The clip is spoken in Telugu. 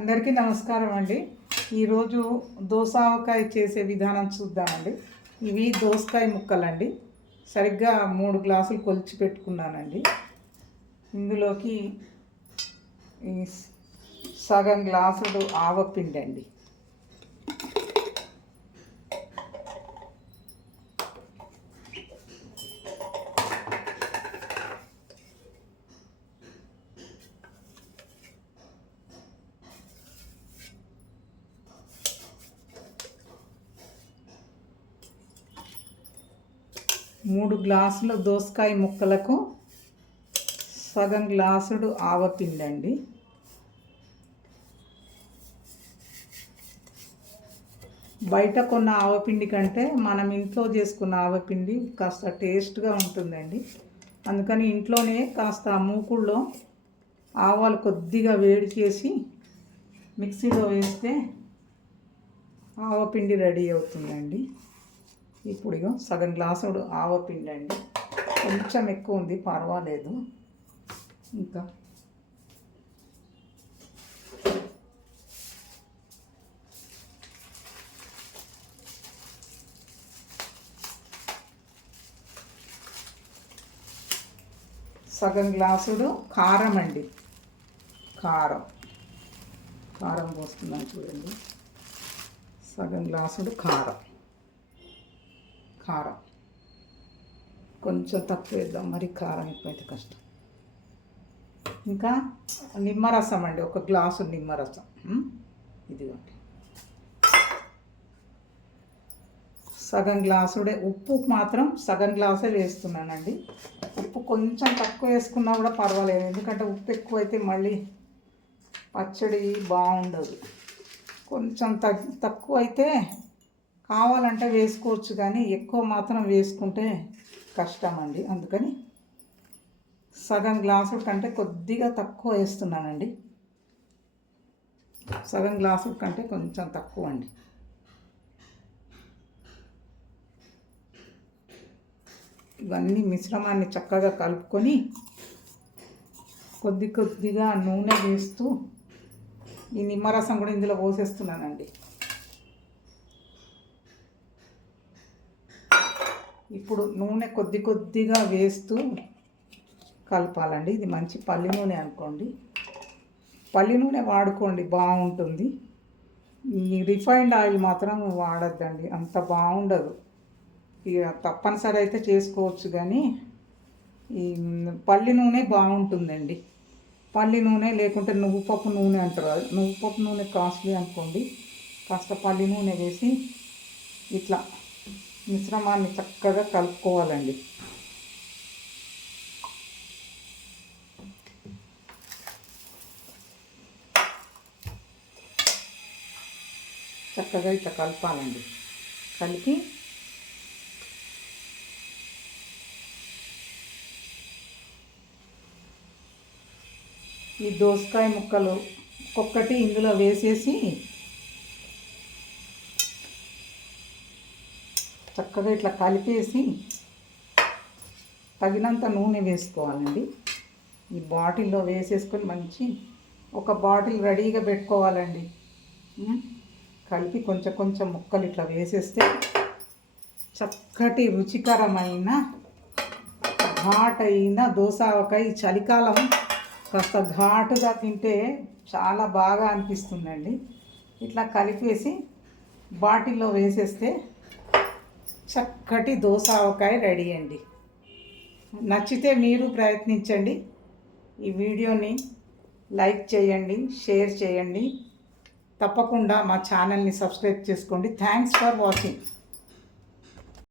అందరికీ నమస్కారం అండి. ఈరోజు దోసకాయ చేసే విధానం చూద్దామండి. ఇవి దోసకాయ ముక్కలండి. సరిగ్గా 3 గ్లాసులు కొలిచి పెట్టుకున్నానండి. ఇందులోకి ఈ సగం గ్లాసుడు ఆవపిండి అండి, మూడు గ్లాసుల దోసకాయ ముక్కలకు సగం గ్లాసుడు ఆవపిండి అండి. బయట కొన్న ఆవపిండి కంటే మనం ఇంట్లో చేసుకున్న ఆవపిండి కాస్త టేస్ట్గా ఉంటుందండి. అందుకని ఇంట్లోనే కాస్త మూకుల్లో ఆవాలు కొద్దిగా వేడి చేసి మిక్సీలో వేస్తే ఆవపిండి రెడీ అవుతుందండి. ఇప్పుడు సగం గ్లాసుడు ఆవపిండి అండి. కొంచెం ఎక్కువ ఉంది, పర్వాలేదు. ఇంకా సగం గ్లాసుడు కారం అండి. కారం పోస్తున్నాను చూడండి. సగం గ్లాసుడు కారం కొంచెం తక్కువ వేద్దాం, మరి కారం ఎక్కువైతే కష్టం. ఇంకా నిమ్మరసం అండి, 1 గ్లాసు నిమ్మరసం. ఇదిగోండి. సగం గ్లాసుడే. ఉప్పు మాత్రం సగం గ్లాసే వేస్తున్నానండి. ఉప్పు కొంచెం తక్కువ వేసుకున్నా కూడా పర్వాలేదు, ఎందుకంటే ఉప్పు ఎక్కువైతే మళ్ళీ పచ్చడి బాగుండదు. కొంచెం తక్కువ అయితే కావాలంటే వేసుకోవచ్చు, కానీ ఎక్కువ మాత్రం వేసుకుంటే కష్టం అండి. అందుకని సగం గ్లాసు కంటే కొద్దిగా తక్కువ వేస్తున్నానండి. సగం గ్లాసు కంటే కొంచెం తక్కువ అండి. ఇవన్నీ మిశ్రమాన్ని చక్కగా కలుపుకొని కొద్దిగా నూనె వేస్తూ ఈ నిమ్మరసం కూడా ఇందులో పోసేస్తున్నానండి. ఇప్పుడు నూనె కొద్దిగా వేస్తూ కలపాలండి. ఇది మంచి పల్లి నూనె అనుకోండి, పల్లి నూనె వాడుకోండి, బాగుంటుంది. ఈ రిఫైన్డ్ ఆయిల్ మాత్రం వాడద్దండి, అంత బాగుండదు. ఇక తప్పనిసరి అయితే చేసుకోవచ్చు, కానీ ఈ పల్లి నూనె బాగుంటుందండి. పల్లి నూనె లేకుంటే నువ్వుపప్పు నూనె అంటారు, అది నువ్వుపప్పు నూనె కాస్ట్లీ అనుకోండి. కాస్త పల్లి నూనె వేసి ఇట్లా మిశ్రమాన్ని చక్కగా కలుపుకోవాలండి. చక్కగా ఇట్లా కలపాలండి. కలిపి ఈ దోసకాయ ముక్కలు ఒక్కొక్కటి ఇందులో వేసేసి చక్కగా ఇట్లా కలిపేసి తగినంత నూనె వేసుకోవాలండి. ఈ బాటిల్లో వేసేసుకొని ఒక బాటిల్ రెడీగా పెట్టుకోవాలండి. కలిపి కొంచెం ముక్కలు ఇట్లా వేసేస్తే చక్కటి రుచికరమైన ఘాటైన దోసకాయ. చలికాలం కాస్త ఘాటుగా తింటే చాలా బాగా అనిపిస్తుందండి. ఇట్లా కలిపేసి బాటిల్లో వేసేస్తే చక్కటి దోసకాయ రెడీ అండి. నచ్చితే మీరు ప్రయత్నించండి. ఈ వీడియోని లైక్ చేయండి, షేర్ చేయండి. తప్పకుండా మా ఛానల్ని సబ్స్క్రైబ్ చేసుకోండి. Thanks for watching.